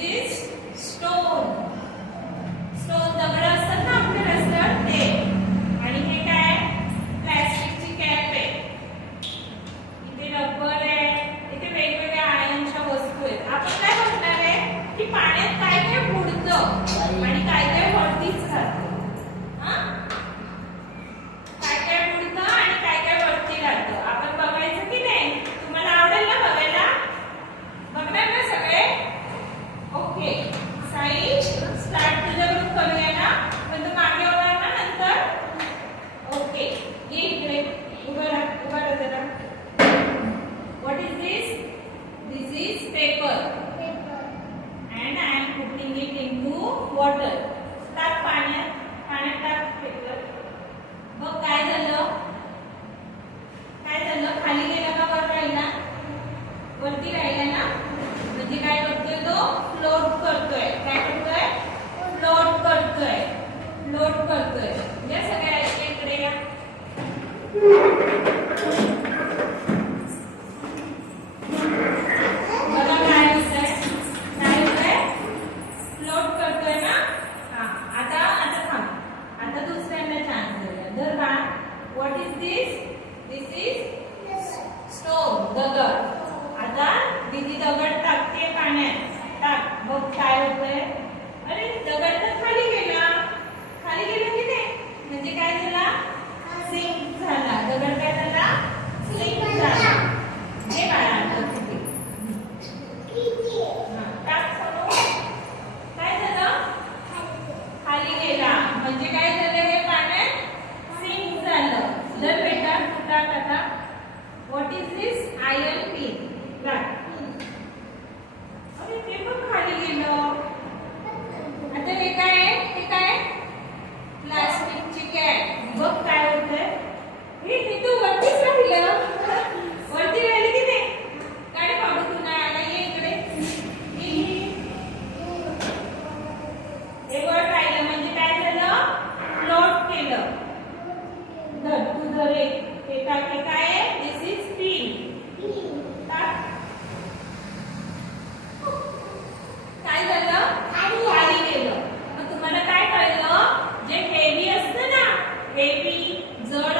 is stone. Stone दगड असतात ना आपल्या रस्त्यावर ते. आणि हे काय प्लास्टिकची कॅप आहे. इथे रबर आहे. इथे वेगवेगळ्या आयनच्या वस्तू आहेत. आपण काय बघणार आहे की पाण्यात काय काय बुडतं आणि काय काय वरतीच राहतं. काय काय बुडतं आणि काय काय वरती राहतं. आपण बघायचं की नाही? तुम्हाला आवडेल ना बघायला? बघणार ना सगळे? ओके. साई स्टार्ट तुझ्याकडून करूया ना? पण तू मागे होणार ना नंतर? ओके. ये इकडे. उभा राहा जरा. What is this? This is paper. And I am putting it into water. टाक पाण्यात. पाण्यात टाक पेपर. बघ काय झालं? काय झालं? खाली गेला का वर राहिला? वरती राहिला ना? म्हणजे काय करतोय तो? फ्लोट करतोय. काय करतोय? फ्लोट करतोय. फ्लोट करतोय. या सगळ्या इकडे या. बघा काय होतंय? काय होतंय? फ्लोट करतोय ना? हा. आता थांब. आता दुसऱ्यांना चान्स देऊया. धर बा. What is this? This is stone. दगड. आता दीदी दगड टाकते पाण्यात. टाक. बघ काय होतंय? अरे दगड तर खाली गेला. खाली गेला की नाही? म्हणजे काय झाला? सिंक झाला. दगड काय झाला? सिंक झाला. हे बाळा आता तिथे. टाक सोनू. काय झालं? खाली गेला. म्हणजे काय झालं? हे पाण्यात सिंक झालं. जर बेटा तू टाक आता. What is this? Iron pin. टाक. अरे ते पण खाली गेलं. आता हे काय आहे? हे काय? प्लास्टिकची कॅप. बघ काय होतंय? हे तू वरतीच राहिलं. वरती राहिली की नाही? काय बाबू तू नाही आला? ये इकडे. हे वर राहिलं म्हणजे काय झालं? फ्लोट केलं. धर तू धर एक. हे टाक. हे काय आहे? दिस इज पिन. टाक. काय झालं? खाली गेलं. मग तुम्हाला काय कळलं? जे हेवी असतं ना, हेवी जड